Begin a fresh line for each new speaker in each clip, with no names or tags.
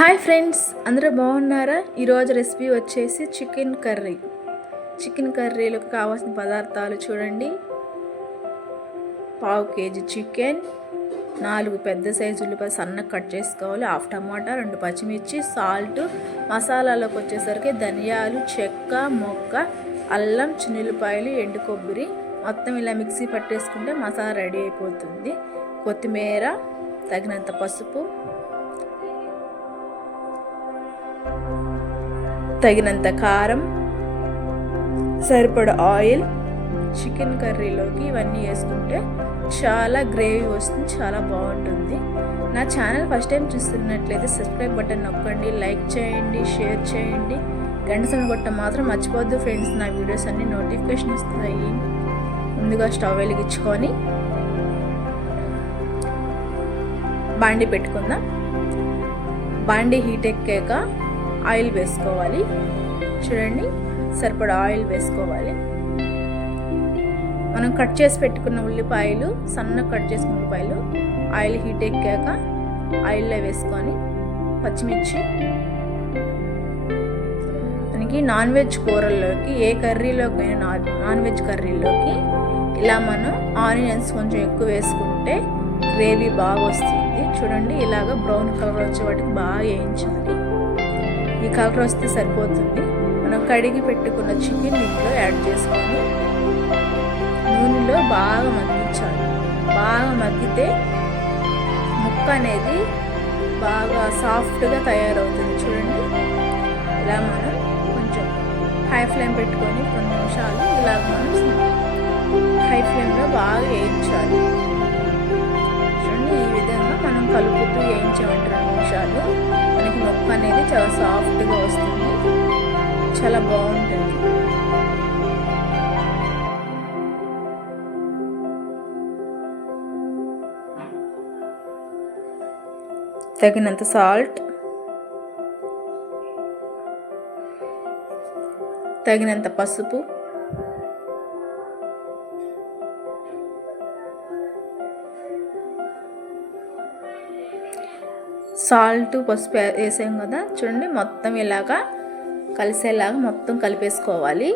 Hi friends అందరూ బాగున్నారా? ఈరోజు రెసిపీ వచ్చేసి చికెన్ కర్రీ. చికెన్ కర్రీలకు కావాల్సిన పదార్థాలు చూడండి. పావు కేజీ చికెన్ నాలుగు పెద్ద సైజు ఉల్లిపాయ సన్నగా కట్ చేసుకోవాలి. హాఫ్ టమాటా రెండు పచ్చిమిర్చి సాల్ట్. మసాలాలోకి వచ్చేసరికి ధనియాలు చెక్క మొక్క అల్లం చిన్నుల్లిపాయలు ఎండు కొబ్బరి. మొత్తం ఇలా మిక్సీ పట్టేసుకుంటే మసాలా రెడీ అయిపోతుంది. కొత్తిమీర తగినంత పసుపు తగినంత కారం సరిపడ ఆయిల్ చికెన్ కర్రీలోకి ఇవన్నీ వేసుకుంటే చాలా గ్రేవీ వస్తుంది చాలా బాగుంటుంది. నా ఛానల్ ఫస్ట్ టైం చూస్తున్నట్లయితే సబ్స్క్రైబ్ బటన్ నొక్కండి లైక్ చేయండి షేర్ చేయండి. గంట సన్ కొట్ట మాత్రం మర్చిపోద్దు ఫ్రెండ్స్ నా వీడియోస్ అన్ని నోటిఫికేషన్ వస్తాయి. ముందుగా స్టవ్ వెలిగించుకొని బాండి పెట్టుకుందాం. బాండి హీట్ ఎక్కాక ఆయిల్ వేసుకోవాలి. చూడండి సరిపడా ఆయిల్ వేసుకోవాలి. మనం కట్ చేసి పెట్టుకున్న ఉల్లిపాయలు సన్న కట్ చేసుకున్న ఉల్లిపాయలు ఆయిల్ హీట్ ఎక్కాక ఆయిల్లో వేసుకొని పచ్చిమిర్చి మనకి నాన్ వెజ్ కూరల్లోకి ఏ కర్రీలోకి నాన్ వెజ్ కర్రీలోకి ఇలా మనం ఆనియన్స్ కొంచెం ఎక్కువ వేసుకుంటే గ్రేవీ బాగా వస్తుంది. చూడండి ఇలాగ బ్రౌన్ కలర్ వచ్చే వాటికి బాగా వేయించాలి. ఈ కలర్ వస్తే సరిపోతుంది. మనం కడిగి పెట్టుకున్న చికెన్ ఇంట్లో యాడ్ చేసుకొని నూనెలో బాగా మగ్గించాలి. బాగా మగ్గితే ముక్క అనేది బాగా సాఫ్ట్గా తయారవుతుంది. చూడండి. ఇలా మనం కొంచెం హై ఫ్లేమ్ పెట్టుకొని కొన్ని నిమిషాలు ఇలా మనం హై ఫ్లేమ్లో బాగా వేయించాలి. చూడండి. ఈ విధంగా మనం కలుపుతూ వేయించామంటే రెండు నిమిషాలు. అనేది చాలా సాఫ్ట్గా వస్తుంది. చాలా బాగుంటుంది. తగినంత సాల్ట్. తగినంత పసుపు. సాల్ట్ పసుపు వేసాం కదా. చూడండి మొత్తం ఇలాగా కలిసేలాగా మొత్తం కలిపేసుకోవాలి.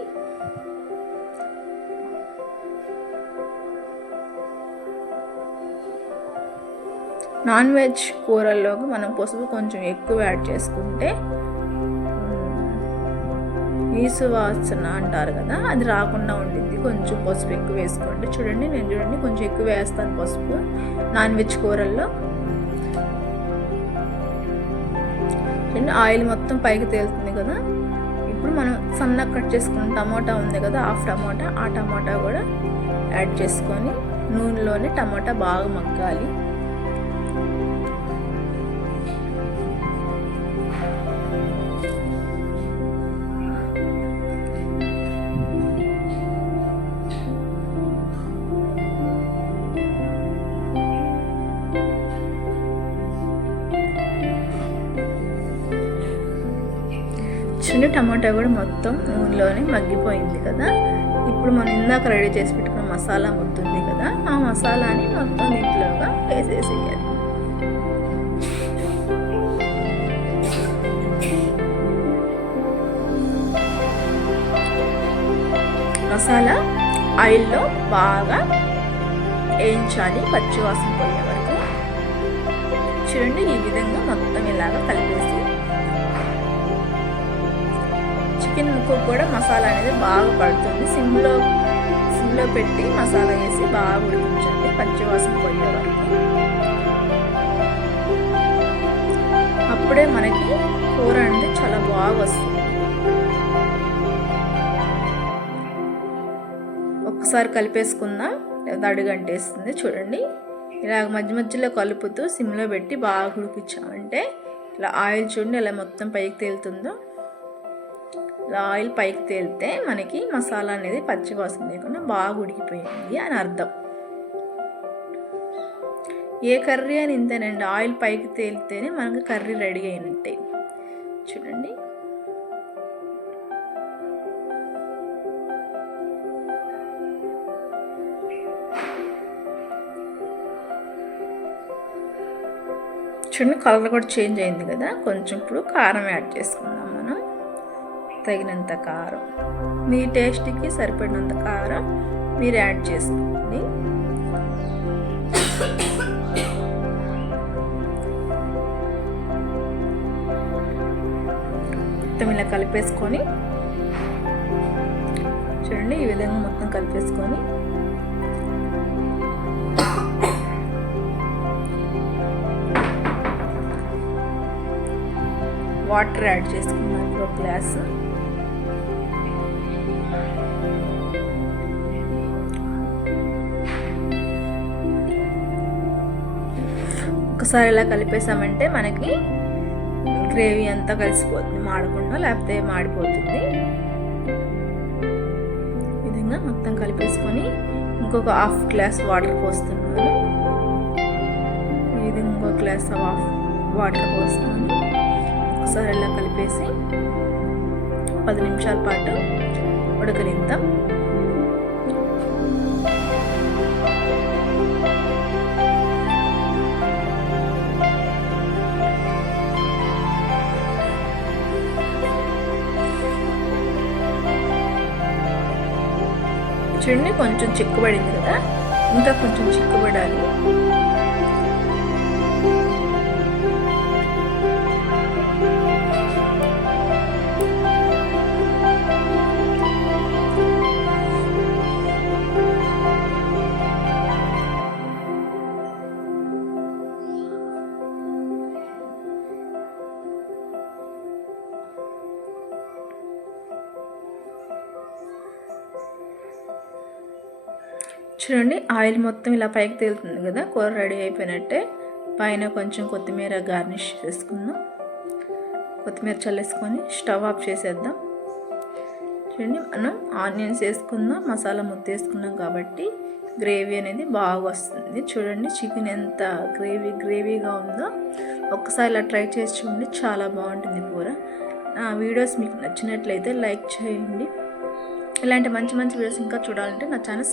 నాన్ వెజ్ కూరల్లోకి మనం పసుపు కొంచెం ఎక్కువ యాడ్ చేసుకుంటే ఈసు వాసన అంటారు కదా అది రాకుండా ఉండింది కొంచెం పసుపు ఎక్కువ వేసుకోండి. చూడండి నేను చూడండి కొంచెం ఎక్కువ వేస్తాను పసుపు. నాన్ వెజ్ కూరల్లో అండ్ ఆయిల్ మొత్తం పైకి తేలుతుంది కదా. ఇప్పుడు మనం సన్నగా కట్ చేసుకున్న టమాటా ఉంది కదా హాఫ్ టమాటా ఆ టమాటా కూడా యాడ్ చేసుకొని నూనెలోనే టమాటా బాగా మగ్గాలి. చిన్న టమాటా కూడా మొత్తం నూనెలోనే మగ్గిపోయింది కదా. ఇప్పుడు మనం ఇందాక రెడీ చేసి పెట్టుకున్న మసాలా ముద్దుంది కదా ఆ మసాలాని మొత్తం దీంట్లోగా వేసేసేయాలి. మసాలా ఆయిల్లో బాగా వేయించాలి పచ్చివాసన పోయే వరకు. చూడండి ఈ విధంగా మొత్తం ఇలాగా కలిపేసి చికెన్ ముక్క కూడా మసాలా అనేది బాగా పడుతుంది. సిమ్లో సిమ్లో పెట్టి మసాలా వేసి బాగా ఉడికించండి. పచ్చివాసన పోయే వరకు. అప్పుడే మనకి కూర అనేది చాలా బాగా వస్తుంది. ఒక్కసారి కలిపేసుకుందాం లేదా అడుగంటేస్తుంది చూడండి. ఇలాగ మధ్య మధ్యలో కలుపుతూ సిమ్లో పెట్టి బాగా ఉడికించామంటే ఇలా ఆయిల్ చూడండి ఇలా మొత్తం పైకి తేలుతుందో. ఆయిల్ పైకి తేలితే మనకి మసాలా అనేది పచ్చివాసన లేకుండా బాగా ఉడికిపోయింది అని అర్థం. ఏ కర్రీ అని ఇంతేనండి. ఆయిల్ పైకి తేలితేనే మనకు కర్రీ రెడీ అయినట్టే. చూడండి. చూడండి కలర్ కూడా చేంజ్ అయింది కదా. కొంచెం ఇప్పుడు కారం యాడ్ చేసుకుందాం. తగినంత కారం. మీ టేస్ట్కి సరిపడినంత కారం మీరు యాడ్ చేసుకోండి మొత్తం ఇలా కలిపేసుకొని చూడండి ఈ విధంగా మొత్తం కలిపేసుకొని వాటర్ యాడ్ చేసుకున్నాను ఒక గ్లాస్. ఒకసారి ఇలా కలిపేసామంటే మనకి గ్రేవీ అంతా కలిసిపోతుంది మాడకుండా లేకపోతే మాడిపోతుంది. విధంగా మొత్తం కలిపేసుకొని ఇంకొక హాఫ్ గ్లాస్ వాటర్ పోస్తున్నాను. ఈ విధంగా ఇంకొక గ్లాస్ హాఫ్ వాటర్ పోస్తున్నాను. ఒకసారి ఇలా కలిపేసి పది నిమిషాల పాటు ఉడకనిద్దాం. చూడండి కొంచెం చిక్కుబడింది కదా? ఇంకా కొంచెం చిక్కుబడాలి. చూడండి ఆయిల్ మొత్తం ఇలా పైకి తేలుతుంది కదా కూర రెడీ అయిపోయినట్టే. పైన కొంచెం కొత్తిమీర గార్నిష్ చేసుకుందాం. కొత్తిమీర చల్లేసుకొని స్టవ్ ఆఫ్ చేసేద్దాం. చూడండి మనం ఆనియన్స్ వేసుకుందాం మసాలా ముద్ద వేసుకున్నాం కాబట్టి గ్రేవీ అనేది బాగా వస్తుంది. చూడండి చికెన్ ఎంత గ్రేవీ గ్రేవీగా ఉందో. ఒక్కసారి ఇలా ట్రై చేసి చూడండి చాలా బాగుంటుంది కూర. నా వీడియోస్ మీకు నచ్చినట్లయితే లైక్ చేయండి. ఇలాంటి మంచి మంచి వీడియోస్ ఇంకా చూడాలంటే నా ఛానల్